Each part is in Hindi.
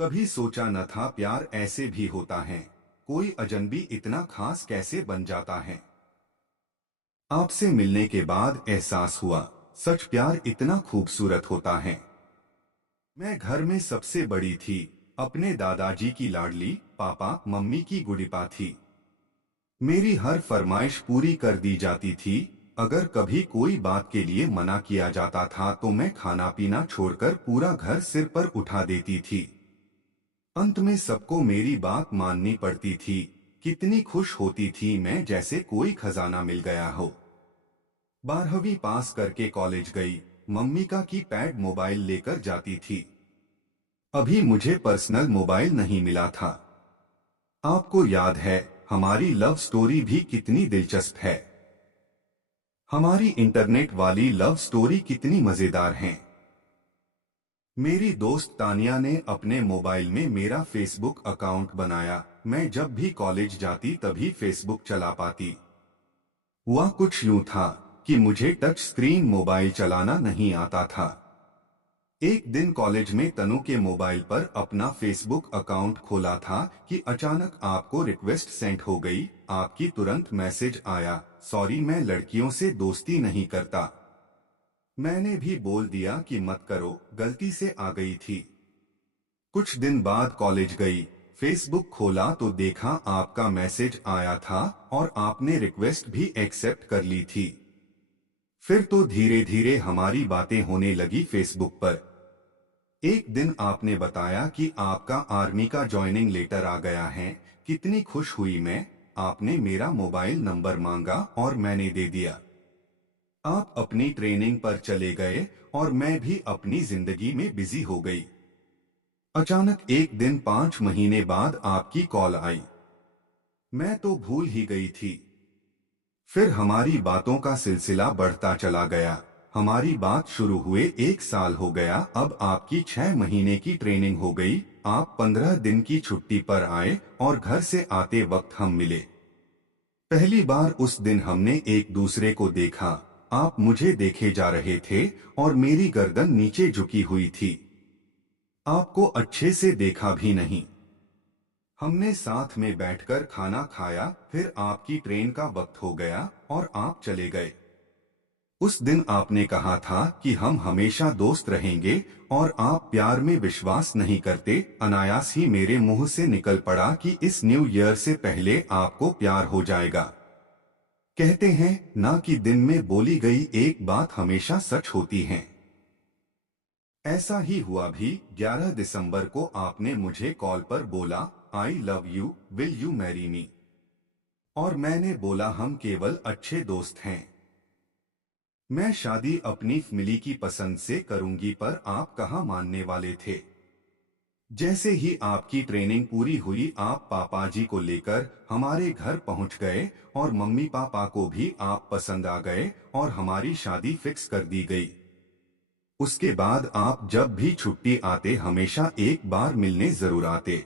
कभी सोचा न था प्यार ऐसे भी होता है। कोई अजनबी इतना खास कैसे बन जाता है। आपसे मिलने के बाद एहसास हुआ, सच प्यार इतना खूबसूरत होता है। मैं घर में सबसे बड़ी थी, अपने दादाजी की लाडली, पापा मम्मी की गुड़िया थी। मेरी हर फरमाइश पूरी कर दी जाती थी। अगर कभी कोई बात के लिए मना किया जाता था तो मैं खाना पीना छोड़कर पूरा घर सिर पर उठा देती थी। अंत में सबको मेरी बात माननी पड़ती थी। कितनी खुश होती थी मैं, जैसे कोई खजाना मिल गया हो। 12वीं पास करके कॉलेज गई। मम्मी का कीपैड मोबाइल लेकर जाती थी। अभी मुझे पर्सनल मोबाइल नहीं मिला था। आपको याद है हमारी लव स्टोरी भी कितनी दिलचस्प है। हमारी इंटरनेट वाली लव स्टोरी कितनी मजेदार है। मेरी दोस्त तानिया ने अपने मोबाइल में मेरा फेसबुक अकाउंट बनाया। मैं जब भी कॉलेज जाती तभी फेसबुक चला पाती। हुआ कुछ यूं था कि मुझे टच स्क्रीन मोबाइल चलाना नहीं आता था। एक दिन कॉलेज में तनु के मोबाइल पर अपना फेसबुक अकाउंट खोला था कि अचानक आपको रिक्वेस्ट सेंड हो गई। आपकी तुरंत मैसेज आया, सॉरी मैं लड़कियों से दोस्ती नहीं करता। मैंने भी बोल दिया कि मत करो, गलती से आ गई थी। कुछ दिन बाद कॉलेज गई, फेसबुक खोला तो देखा आपका मैसेज आया था और आपने रिक्वेस्ट भी एक्सेप्ट कर ली थी। फिर तो धीरे धीरे हमारी बातें होने लगी फेसबुक पर। एक दिन आपने बताया कि आपका आर्मी का ज्वाइनिंग लेटर आ गया है। कितनी खुश हुई मैं। आपने मेरा मोबाइल नंबर मांगा और मैंने दे दिया। आप अपनी ट्रेनिंग पर चले गए और मैं भी अपनी जिंदगी में बिजी हो गई। अचानक एक दिन 5 महीने बाद आपकी कॉल आई। मैं तो भूल ही गई थी। फिर हमारी बातों का सिलसिला बढ़ता चला गया। हमारी बात शुरू हुए 1 साल हो गया। अब आपकी 6 महीने की ट्रेनिंग हो गई। आप 15 दिन की छुट्टी पर आए और घर से आते वक्त हम मिले। पहली बार उस दिन हमने एक दूसरे को देखा। आप मुझे देखे जा रहे थे और मेरी गर्दन नीचे झुकी हुई थी। आपको अच्छे से देखा भी नहीं। हमने साथ में बैठकर खाना खाया। फिर आपकी ट्रेन का वक्त हो गया और आप चले गए। उस दिन आपने कहा था कि हम हमेशा दोस्त रहेंगे और आप प्यार में विश्वास नहीं करते। अनायास ही मेरे मुंह से निकल पड़ा कि इस न्यू ईयर से पहले आपको प्यार हो जाएगा। कहते हैं ना कि दिन में बोली गई एक बात हमेशा सच होती है। ऐसा ही हुआ भी। 11 दिसंबर को आपने मुझे कॉल पर बोला, I love you, will you marry me. और मैंने बोला हम केवल अच्छे दोस्त हैं। मैं शादी अपनी फैमिली की पसंद से करूंगी, पर आप कहाँ मानने वाले थे। जैसे ही आपकी ट्रेनिंग पूरी हुई आप पापा जी को लेकर हमारे घर पहुंच गए और मम्मी पापा को भी आप पसंद आ गए और हमारी शादी फिक्स कर दी गई। उसके बाद आप जब भी छुट्टी आते हमेशा एक बार मिलने जरूर आते।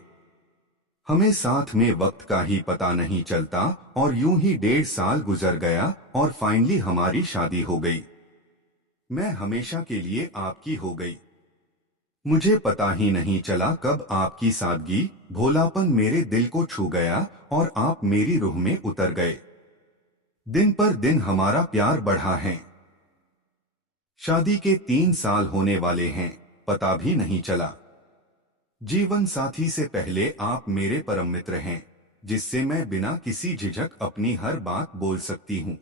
हमें साथ में वक्त का ही पता नहीं चलता और यूं ही 1.5 साल गुजर गया और फाइनली हमारी शादी हो गई। मैं हमेशा के लिए आपकी हो गई। मुझे पता ही नहीं चला कब आपकी सादगी, भोलापन मेरे दिल को छू गया और आप मेरी रूह में उतर गए। दिन पर दिन हमारा प्यार बढ़ा है। शादी के 3 साल होने वाले हैं, पता भी नहीं चला। जीवन साथी से पहले आप मेरे परम मित्र हैं, जिससे मैं बिना किसी झिझक अपनी हर बात बोल सकती हूँ।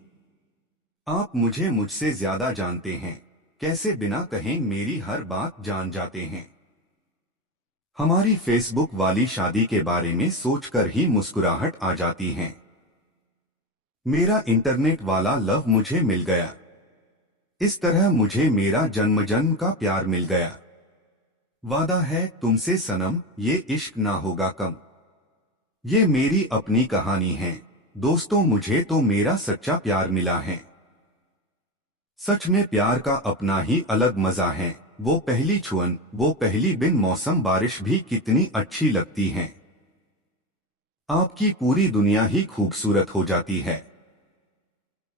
आप मुझे मुझसे ज्यादा जानते हैं, कैसे बिना कहे मेरी हर बात जान जाते हैं। हमारी फेसबुक वाली शादी के बारे में सोचकर ही मुस्कुराहट आ जाती है। मेरा इंटरनेट वाला लव मुझे मिल गया। इस तरह मुझे मेरा जन्म जन्म का प्यार मिल गया। वादा है तुमसे सनम, ये इश्क ना होगा कम। ये मेरी अपनी कहानी है दोस्तों, मुझे तो मेरा सच्चा प्यार मिला है। सच में प्यार का अपना ही अलग मजा है। वो पहली छुअन, वो पहली बिन मौसम बारिश भी कितनी अच्छी लगती है। आपकी पूरी दुनिया ही खूबसूरत हो जाती है।